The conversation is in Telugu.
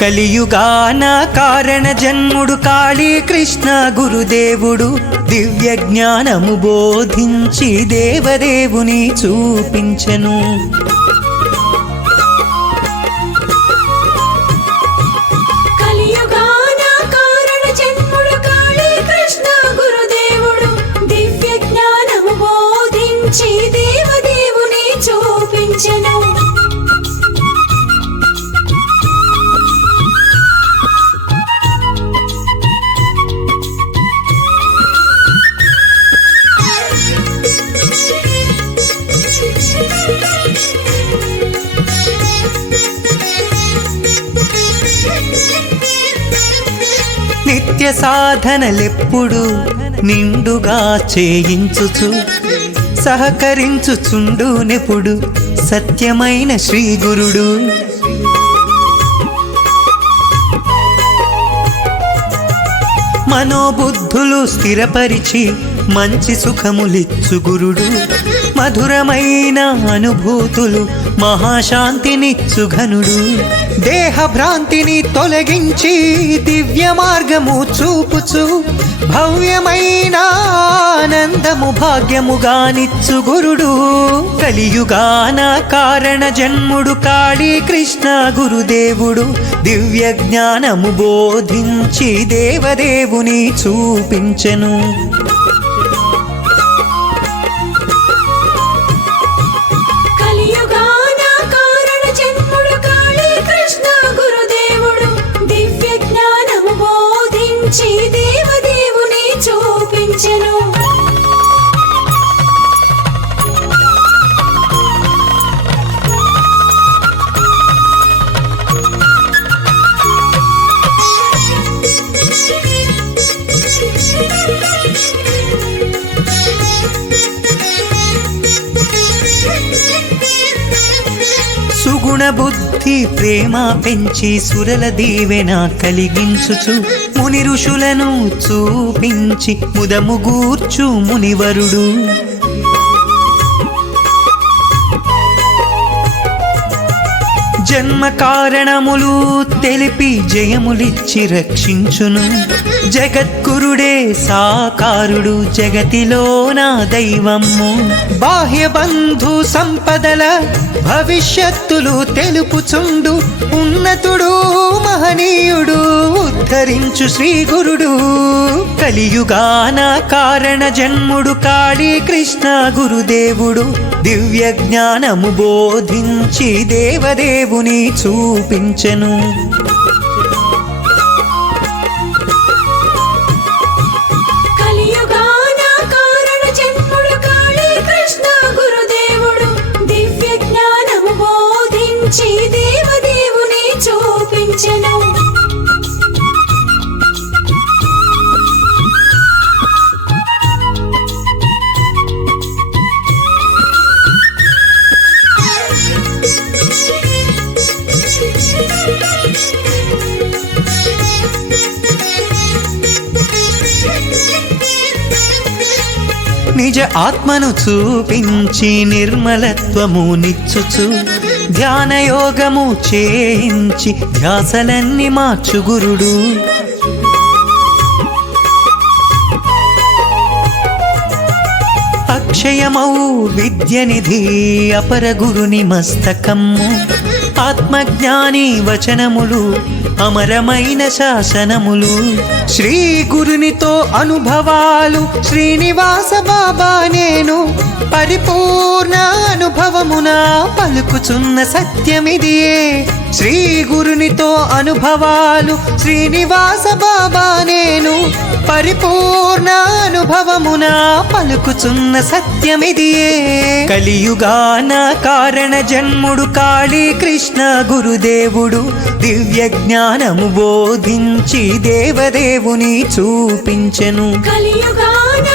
కలియుగాన కారణ జన్ముడు కాళీ కృష్ణ గురుదేవుడు దివ్య జ్ఞానము బోధించి దేవదేవుని చూపించెను. నిత్య సాధనలెప్పుడు నిండుగా చేయించుచు సహకరించుచుండు నెప్పుడు సత్యమైన శ్రీ గురుడు మనోబుద్ధులు స్థిరపరిచి మంచి సుఖములిచ్చు గురుడు. మధురమైన అనుభూతులు మహాశాంతినిచ్చు ఘనుడు. దేహ భ్రాంతిని తొలగించి దివ్య మార్గము చూపుచు భవ్యమైన ఆనందము భాగ్యముగానిచ్చు గురుడు. కలియుగాన కారణ జన్ముడు కాళీ కృష్ణ గురుదేవుడు దివ్య జ్ఞానము బోధించి దేవదేవుని చూపించెను. చూపించెను సుగుణ బుద్ధి ప్రేమ పెంచి సురల దీవెన కలిగించుచు. ముని ఋషులను చూపించి ముదము గూర్చు మునివరుడు. జన్మ కారణములు తెలిపి జయములిచ్చి రక్షించును. జగద్గురుడే సాకారుడు జగతిలో నా దైవము. బాహ్య బంధు సంపదల భవిష్యత్తులు తెలుపుచుండు. ఉన్నతుడు మహనీయుడు ఉద్ధరించు శ్రీ గురుడు. కలియుగాన కారణ జన్ముడు కాళీ కృష్ణ గురుదేవుడు. దివ్య జ్ఞానము బోధించి దేవదేవుని చూపించెను. నిజ ఆత్మను చూపించి నిర్మలత్వము నిచ్చుచు ధ్యానయోగము చేయించి ధ్యాసలన్నీ మార్చు గురుడు. అక్షయమౌ విద్యనిధి అపర గురుని మస్తకము ఆత్మజ్ఞాని వచనములు అమరమైన శాసనములు. శ్రీ గురునితో అనుభవాలు శ్రీనివాస బాబా నేను పరిపూర్ణ అనుభవమున పలుకుచున్న సత్యమిదియే శ్రీ గురునితో అనుభవాలు శ్రీనివాస బాబా నేను. పరిపూర్ణ అనుభవమున పలుకుచున్న సత్యమిదియే కలియుగాన కారణ జన్ముడు కాళీ కృష్ణ గురుదేవుడు. దివ్య జ్ఞానము బోధించి దేవదేవుని చూపించెను. కలియుగాన